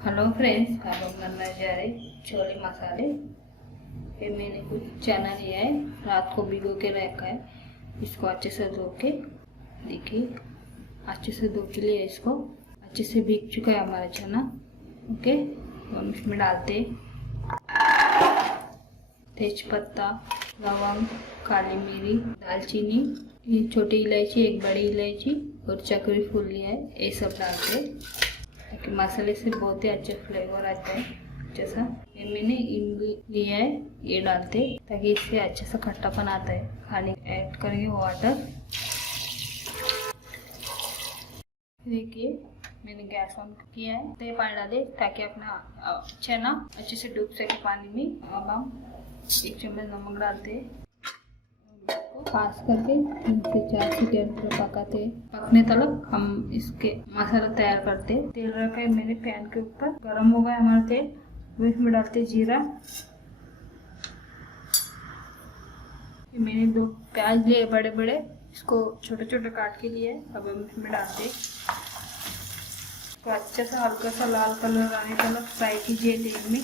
Hello friends, अब हम बनने जा रहे छोले मसाले। ये मैंने कुछ चना लिया है, रात को भिगो के रखा है। इसको अच्छे से धो के देखिए, अच्छे से धो के लिए इसको अच्छे से भीग चुका है हमारा चना। ओके, हम इसमें डालते तेज पत्ता, लवंग, काली मिरी, दालचीनी, ये छोटी इलायची, एक बड़ी इलायची और चक्री फूल लिया है। ये सब डालते ताकि मसाले से बहुत ही अच्छा फ्लेवर आता है। जैसा ये मैंने इमली लिया है, ये डालते ताकि इससे अच्छा सा खट्टापन आता है। खाने ऐड करेंगे वाटर। देखिए मैंने गैस ऑन किया है, तो ये पानी डाले ताकि अपना चना अच्छे से डूब सके पानी में। अब हम 1 चम्मच नमक डालते हैं, पास करके 3 से 4 सीटी पकाते। पकने तक हम इसके मसाला तैयार करते। तेल रखा है मेरे पैन के ऊपर, गरम हो गया हमारा तेल। वो इसमें डालते जीरा। मैंने 2 प्याज लिए बड़े बड़े, इसको छोटे छोटे काट के लिए। अब हम इसमें डालते, तो अच्छा सा हल्का सा लाल कलर आने तक फ्राई कीजिए तेल में।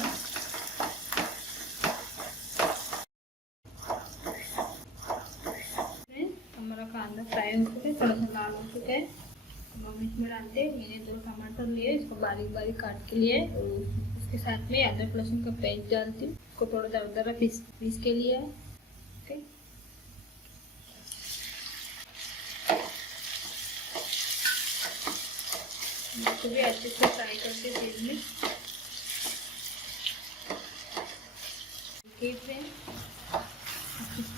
कांदा फ्राई हो चुका है, थोड़ा सा लाल हो चुका है। हम इसमें डालते हैं, मैंने 2 टमाटर लिए, इसको बारीक बारीक काट के लिए। और उसके साथ में अदरक लहसुन का पेस्ट डालती हूँ, इसको थोड़ा दरदरा पीस के लिए। ओके, इसको भी अच्छे से फ्राई करके तेल में।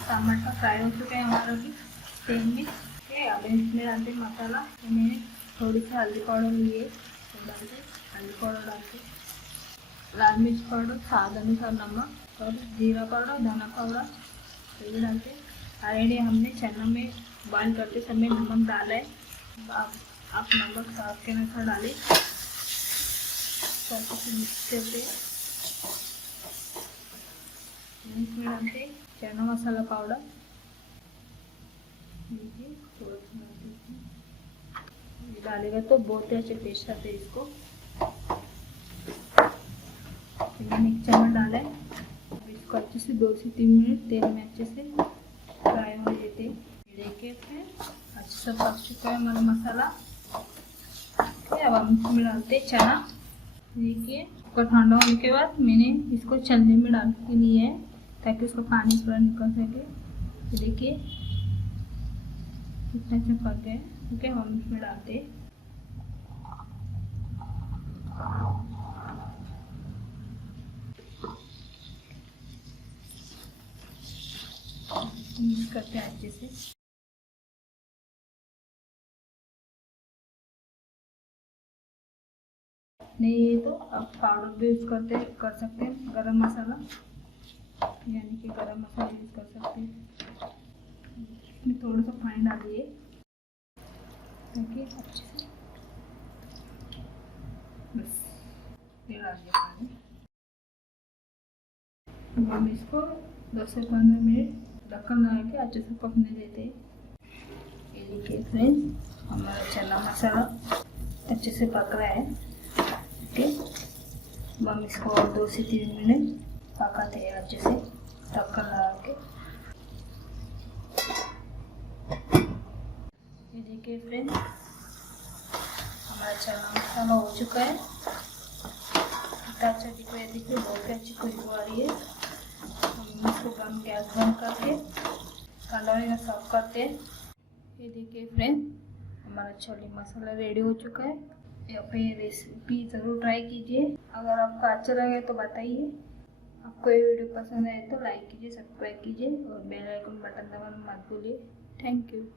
टमाटर फ्राई हो चुका है हमारा भी तेल में। अब इसमें डालते मसाला। तो मैंने थोड़ी सी हल्दी पाउडर लिए, तो डालते हल्दी पाउडर, डालते लाल मिर्च पाउडर, स्वाद अनुसार नमक और जीरा पाउडर, धना पाउडर ये भी डालते। ऑलरेडी हमने चना में बॉइल करते समय नमक डाला है। आप नमक स्वाद के अनुसार डालें। अच्छे से मिक्स करते, इसमें डालते चना मसाला पाउडर। डालेगा तो बहुत ही अच्छे टेस्ट आते हैं इसको। मैंने 1 चम्मच डाला है। अब इसको अच्छे से 2 से 3 मिनट तेल में अच्छे से फ्राई होने देते। देखिए अच्छे से पक चुका है हमारा मसाला। अब हम इसमें डालते चना। देखिए उसको ठंडा होने के बाद मैंने इसको छलनी में डाल के लिए है ताकि उसका पानी पूरा निकल सके। देखिए कितना अच्छा पक गया। ठीक है, हम इसमें डालते मिक्स करते हैं अच्छे से। नहीं तो अब पाउडर भी यूज कर सकते हैं, गरम मसाला, यानी कि गरम मसाला यूज कर सकते हैं। इसमें थोड़ा सा पानी डालिए ताकि अच्छे से, बस ये डालिए पानी। हम इसको 10 से 15 मिनट ढक्कन लगा के अच्छे से पकने देते हैं। ये देखिए फ्रेंड्स, हमारा चना मसाला अच्छे से पक रहा है। ओके, हम इसको और 2 से 3 मिनट पकाते हैं अच्छे से ढक्कन लगा के। ये देखिए फ्रेंड्स, हमारा चना मसाला हो चुका है। कितना अच्छा दिख रहा है, देखिए बहुत ही अच्छी खुशबू आ रही है। हम इसको गैस बंद करके कलर या सर्व करते हैं। ये देखिए फ्रेंड्स, हमारा छोले मसाला रेडी हो चुका है। या फिर ये रेसिपी ज़रूर ट्राई कीजिए। अगर आपको अच्छा लगे तो बताइए। आपको ये वीडियो पसंद आए तो लाइक कीजिए, सब्सक्राइब कीजिए और बेल आइकन बटन दबाना मत भूलिए। Thank you.